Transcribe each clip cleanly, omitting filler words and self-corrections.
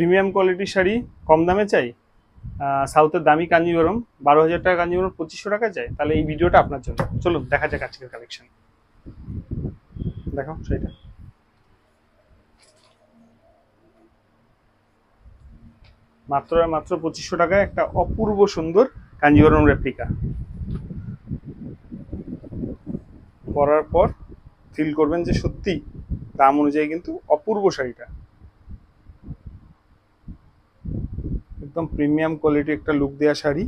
Premium কোয়ালিটির শাড়ি কম দামে চাই, সাউথের দামি কাঞ্জিভরম 12,000 টাকা কাঞ্জিভরম 2500 টাকা চাই, তাহলে এই ভিডিওটা আপনার জন্য। চলুন দেখা যাক আজকের কালেকশন। দেখো শাড়িটা মাত্র 2500 টাকায় একটা অপূর্ব সুন্দর কাঞ্জিভরম রেপ্লিকা। পরার পর ফিল করবেন যে সত্যি দাম অনুযায়ী কিন্তু অপূর্ব শাড়িটা, একদম প্রিমিয়াম কোয়ালিটি একটা লুক দেওয়া শাড়ি।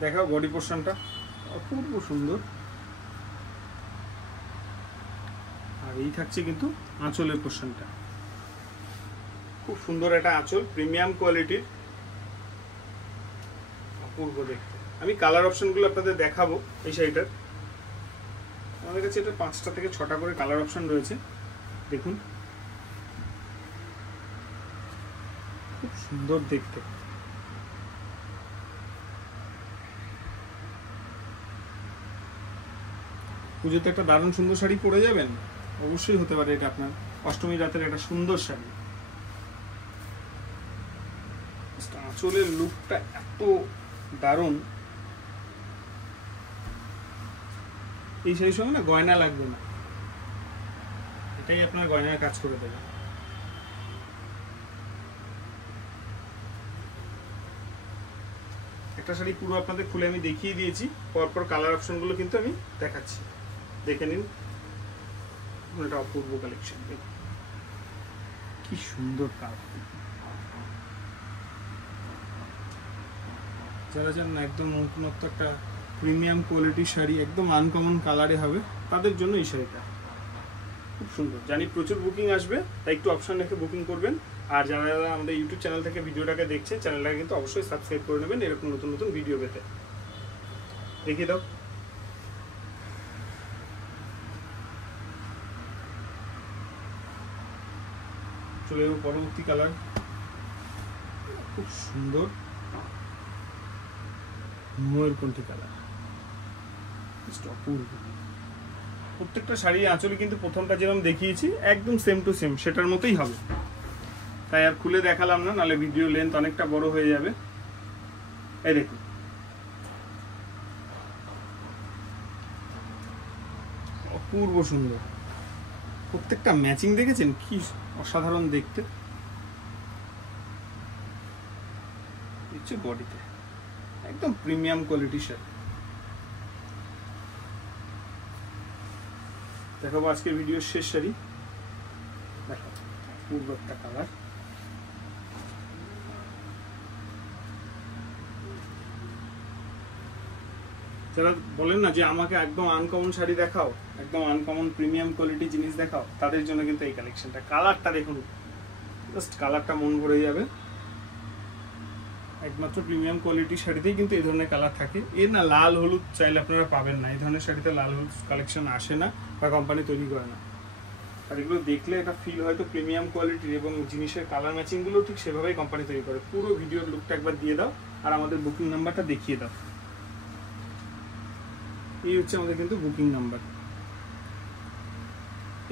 দেখো বডি পোর্শনটা অপূর্ব সুন্দর, আর এই থাকছে কিন্তু আঁচলের পোর্শনটা, খুব সুন্দর একটা আঁচল, প্রিমিয়াম কোয়ালিটির, অপূর্ব দেখতে। আমি কালার অপশনগুলো আপনাদের দেখাবো এই শাড়িটার। আমাদের কাছে এটা 5টা থেকে 6টা করে কালার অপশন রয়েছে, দেখুন খুব সুন্দর দেখতে। পুজোতে একটা দারুণ সুন্দর শাড়ি পরে যাবেন, অবশ্যই হতে পারে এটা আপনার অষ্টমী রাতের একটা সুন্দর শাড়ি। আঁচলের লুকটা এত দারুণ, এই শাড়ির সঙ্গে না গয়না লাগবে না, এটাই আপনার গয়নার কাজ করে দেবে। একটা শাড়ি পুরো আপনাদের খুলে আমি দেখিয়ে দিয়েছি, পরপর কালার অপশনগুলো কিন্তু আমি দেখাচ্ছি, দেখে নিন। এটা অপূর্ব কালেকশন, কি সুন্দর কালার। যারা চান না একদম নতুনত্ব একটা প্রিমিয়াম কোয়ালিটির শাড়ি, একদম আনকমন কালারে হবে, তাদের জন্য এই শাড়িটা খুব সুন্দর। জানি প্রচুর বুকিং আসবে, তাই একটু অপশন রেখে বুকিং করবেন। আর যারা যারা আমাদের ইউটিউব চ্যানেল থেকে ভিডিওটাকে দেখছেন, চ্যানেলটাকে কিন্তু অবশ্যই সাবস্ক্রাইব করে নেবেন এরকম নতুন নতুন ভিডিও পেতে। দেখিয়ে দাও। চলে যাবো পরবর্তী কালার, খুব সুন্দর ময়ূরকণ্ঠী কালার, অপূর্ব। প্রত্যেকটা শাড়ি আঁচলে কিন্তু প্রথমটা যেরকম দেখিয়েছি একদম সেম টু সেম সেটার মতোই হবে, তাই আর খুলে দেখালাম না, নাহলে ভিডিও লেন্থ অনেকটা বড় হয়ে যাবে। এই দেখুন অপূর্ব সুন্দর, প্রত্যেকটা ম্যাচিং দেখেছেন কি অসাধারণ দেখতে। হচ্ছে বডিতে একদম প্রিমিয়াম কোয়ালিটি শাড়ি। দেখাবো আজকের ভিডিওর শেষ শাড়ি, দেখো পূর্ব একটা কালার, যারা বলেন না যে আমাকে একদম আনকমন শাড়ি দেখাও, একদম আনকমন প্রিমিয়াম কোয়ালিটি জিনিস দেখাও, তাদের জন্য কিন্তু এই কালেকশনটা। কালারটা দেখুন, জাস্ট কালারটা মন ভরে যাবে। একমাত্র প্রিমিয়াম কোয়ালিটির শাড়িতেই কিন্তু এই ধরনের কালার থাকে। এর না লাল হলুদ চাইলে আপনারা পাবেন না, এই ধরনের শাড়িতে লাল হলুদ কালেকশন আসে না বা কোম্পানি তৈরি করে না। আর এগুলো দেখলে এটা ফিল হয়তো প্রিমিয়াম কোয়ালিটির, এবং জিনিসের কালার ম্যাচিংগুলো ঠিক সেভাবেই কোম্পানি তৈরি করে। পুরো ভিডিওর লুকটা একবার দিয়ে দাও আর আমাদের বুকিং নাম্বারটা দেখিয়ে দাও। এই হচ্ছে আমাদের কিন্তু বুকিং নাম্বার,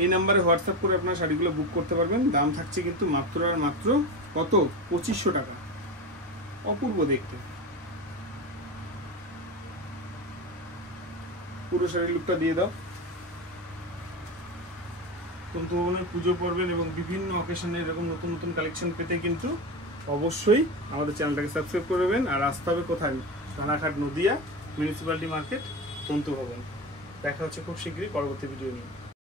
এই নাম্বারে হোয়াটসঅ্যাপ করে আপনারা শাড়িগুলো বুক করতে পারবেন। দাম থাকছে কিন্তু মাত্র আর মাত্র কত, 2500 টাকা। অপূর্ব দেখতে পুরো শাড়ির লুকটা দিয়ে দাও। কিন্তু পুজো করবেন এবং বিভিন্ন অকেশনে এরকম নতুন নতুন কালেকশন পেতে কিন্তু অবশ্যই আমাদের চ্যানেলটাকে সাবস্ক্রাইব করবেন। আর আসতে হবে কোথায়, রানাঘাট নদিয়া মিউনিসিপ্যালিটি মার্কেট তন্তু ভবন। দেখা হচ্ছে খুব শীঘ্রই পরবর্তী ভিডিও নিয়ে।